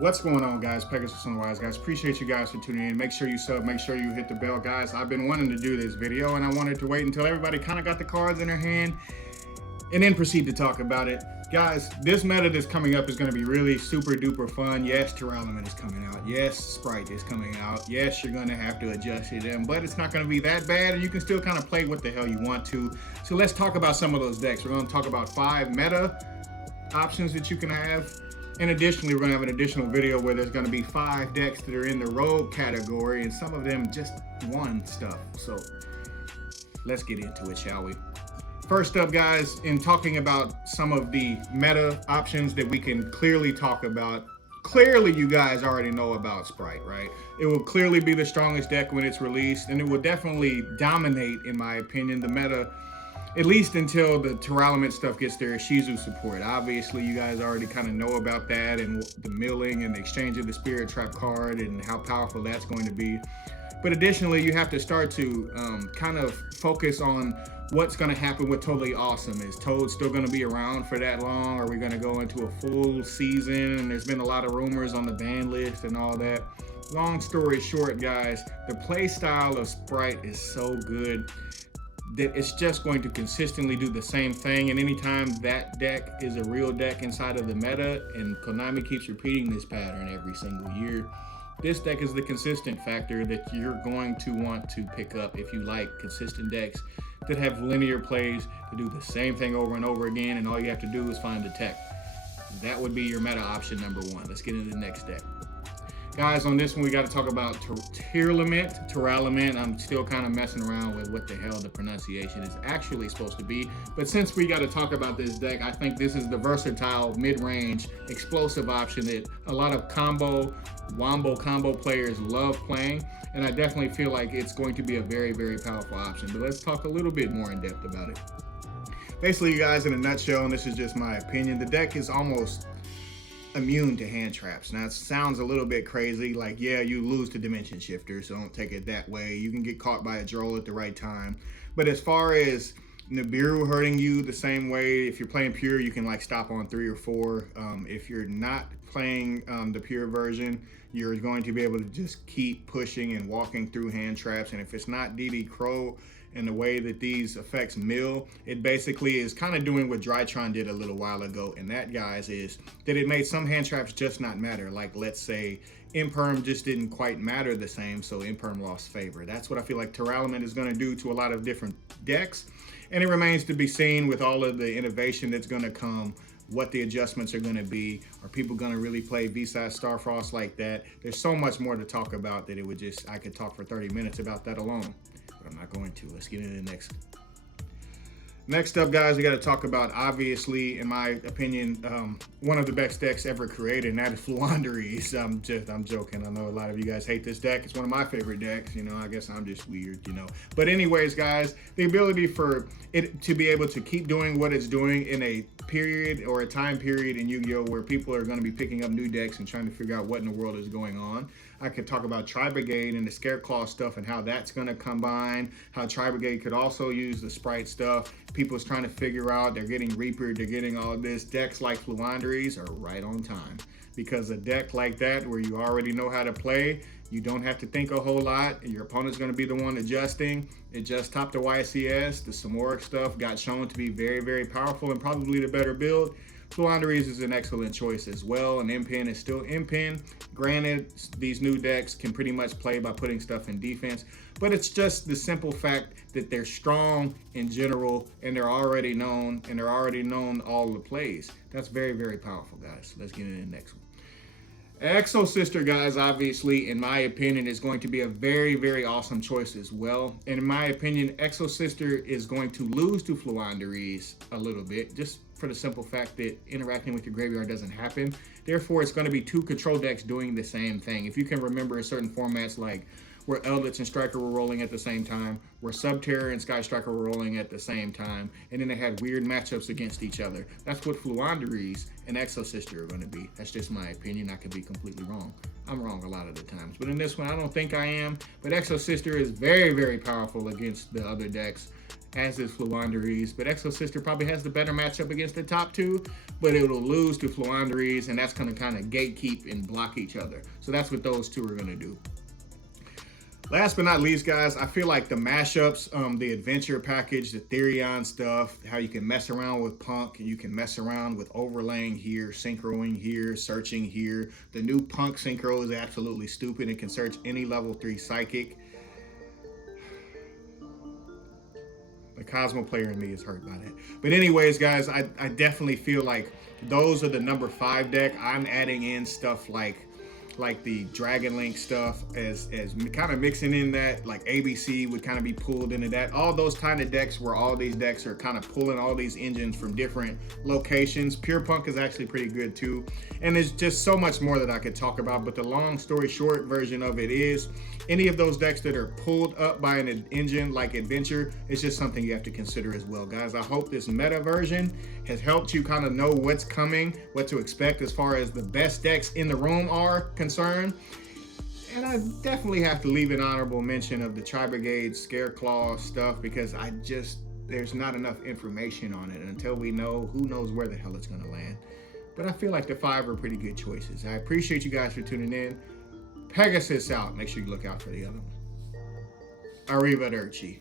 What's going on, guys? Pegasus and Wise, guys. Appreciate you guys for tuning in. Make sure you sub, make sure you hit the bell, guys. I've been wanting to do this video and I wanted to wait until everybody kind of got the cards in their hand and then proceed to talk about it. Guys, this meta that's coming up is going to be really super duper fun. Yes, Toralmon is coming out. Yes, Sprite is coming out. Yes, you're going to have to adjust to them, but it's not going to be that bad and you can still kind of play what the hell you want to. So let's talk about some of those decks. We're going to talk about 5 meta options that you can have. And additionally, we're going to have an additional video where there's going to be 5 decks that are in the rogue category and some of them just one stuff. So let's get into it, shall we? First up, guys, in talking about some of the meta options that we can clearly talk about, clearly you guys already know about Sprite, right? It will clearly be the strongest deck when it's released, and it will definitely dominate, in my opinion, the meta, at least until the Toralmon stuff gets their Shizu support. Obviously, you guys already kind of know about that and the milling and the exchange of the Spirit Trap card and how powerful that's going to be. But additionally, you have to start to kind of focus on what's going to happen with Totally Awesome. Is Toad still going to be around for that long? Are we going to go into a full season? And there's been a lot of rumors on the ban list and all that. Long story short, guys, the play style of Sprite is so good that it's just going to consistently do the same thing, and anytime that deck is a real deck inside of the meta, and Konami keeps repeating this pattern every single year, this deck is the consistent factor that you're going to want to pick up if you like consistent decks that have linear plays to do the same thing over and over again, and all you have to do is find a tech. That would be your meta option number 1. Let's get into the next deck. Guys, on this one, we got to talk about Toralmon. I'm still kind of messing around with what the hell the pronunciation is actually supposed to be. But since we got to talk about this deck, I think this is the versatile, mid-range, explosive option that a lot of wombo combo players love playing. And I definitely feel like it's going to be a very, very powerful option. But let's talk a little bit more in depth about it. Basically, you guys, in a nutshell, and this is just my opinion, the deck is almost immune to hand traps. Now, it sounds a little bit crazy, like, yeah, you lose to Dimension Shifter, so don't take it that way. You can get caught by a Droll at the right time. But as far as Nibiru hurting you the same way, if you're playing Pure, you can like stop on 3 or 4. If you're not playing the Pure version, you're going to be able to just keep pushing and walking through hand traps. And if it's not DD Crow, and the way that these effects mill, it basically is kind of doing what DRYTRON did a little while ago, and that, guys, is that it made some hand traps just not matter. Like, let's say Imperm just didn't quite matter the same, so Imperm lost favor. That's what I feel like Toralmon is going to do to a lot of different decks, and it remains to be seen with all of the innovation that's going to come, what the adjustments are going to be. Are people going to really play V-Size Starfrost like that? There's so much more to talk about that it would just, I could talk for 30 minutes about that alone. I'm not going to. Let's get into the next. Next up, guys, we got to talk about, obviously, in my opinion, one of the best decks ever created, and that is FLOOWANDEREEZE. I'm joking. I know a lot of you guys hate this deck. It's one of my favorite decks. You know, I guess I'm just weird, you know. But anyways, guys, the ability for it to be able to keep doing what it's doing in a period or a time period in Yu-Gi-Oh! Where people are going to be picking up new decks and trying to figure out what in the world is going on. I could talk about TriBrigade and the Scareclaw stuff and how that's going to combine, how TriBrigade could also use the Sprite stuff. People's trying to figure out, they're getting Reaper, they're getting all this. Decks like FLOOWANDEREEZE are right on time, because a deck like that where you already know how to play, you don't have to think a whole lot, and your opponent's going to be the one adjusting. It just topped the YCS. The Samoric stuff got shown to be very, very powerful and probably the better build. FLOOWANDEREEZE is an excellent choice as well, and Impin is still Impin. Granted, these new decks can pretty much play by putting stuff in defense, but it's just the simple fact that they're strong in general, and they're already known, all the plays. That's very, very powerful, guys. Let's get into the next one. ExoSister, guys, obviously, in my opinion, is going to be a very, very awesome choice as well. And in my opinion, ExoSister is going to lose to FLOOWANDEREEZE a little bit, just for the simple fact that interacting with your graveyard doesn't happen. Therefore, it's going to be 2 control decks doing the same thing. If you can remember certain formats like where Eldritch and Striker were rolling at the same time, where Subterror and Sky Striker were rolling at the same time, and then they had weird matchups against each other. That's what FLOOWANDEREEZE and ExoSister are going to be. That's just my opinion. I could be completely wrong. I'm wrong a lot of the times. But in this one, I don't think I am. But ExoSister is very, very powerful against the other decks. as is FLOOWANDEREEZE, but ExoSister probably has the better matchup against the top two, but it'll lose to FLOOWANDEREEZE, and that's going to kind of gatekeep and block each other. So that's what those two are going to do. Last but not least, guys, I feel like the mashups, the adventure package, the Therion stuff, how you can mess around with Punk, you can mess around with overlaying here, synchroing here, searching here. The new Punk synchro is absolutely stupid. It can search any level 3 psychic. The Cosmo player in me is hurt by that. But anyways, guys, I definitely feel like those are the number 5 deck. I'm adding in stuff like the Dragon Link stuff as kind of mixing in that, like ABC would kind of be pulled into that. All those kind of decks where all these decks are kind of pulling all these engines from different locations. Pure Punk is actually pretty good too. And there's just so much more that I could talk about, but the long story short version of it is any of those decks that are pulled up by an engine like Adventure, it's just something you have to consider as well, guys. I hope this meta version has helped you kind of know what's coming, what to expect as far as the best decks in the room are concerned. And I definitely have to leave an honorable mention of the TriBrigade Scareclaw stuff, because there's not enough information on it. And until we know, who knows where the hell it's going to land. But I feel like the 5 are pretty good choices. I appreciate you guys for tuning in. Pegasus out. Make sure you look out for the other one. Arrivederci.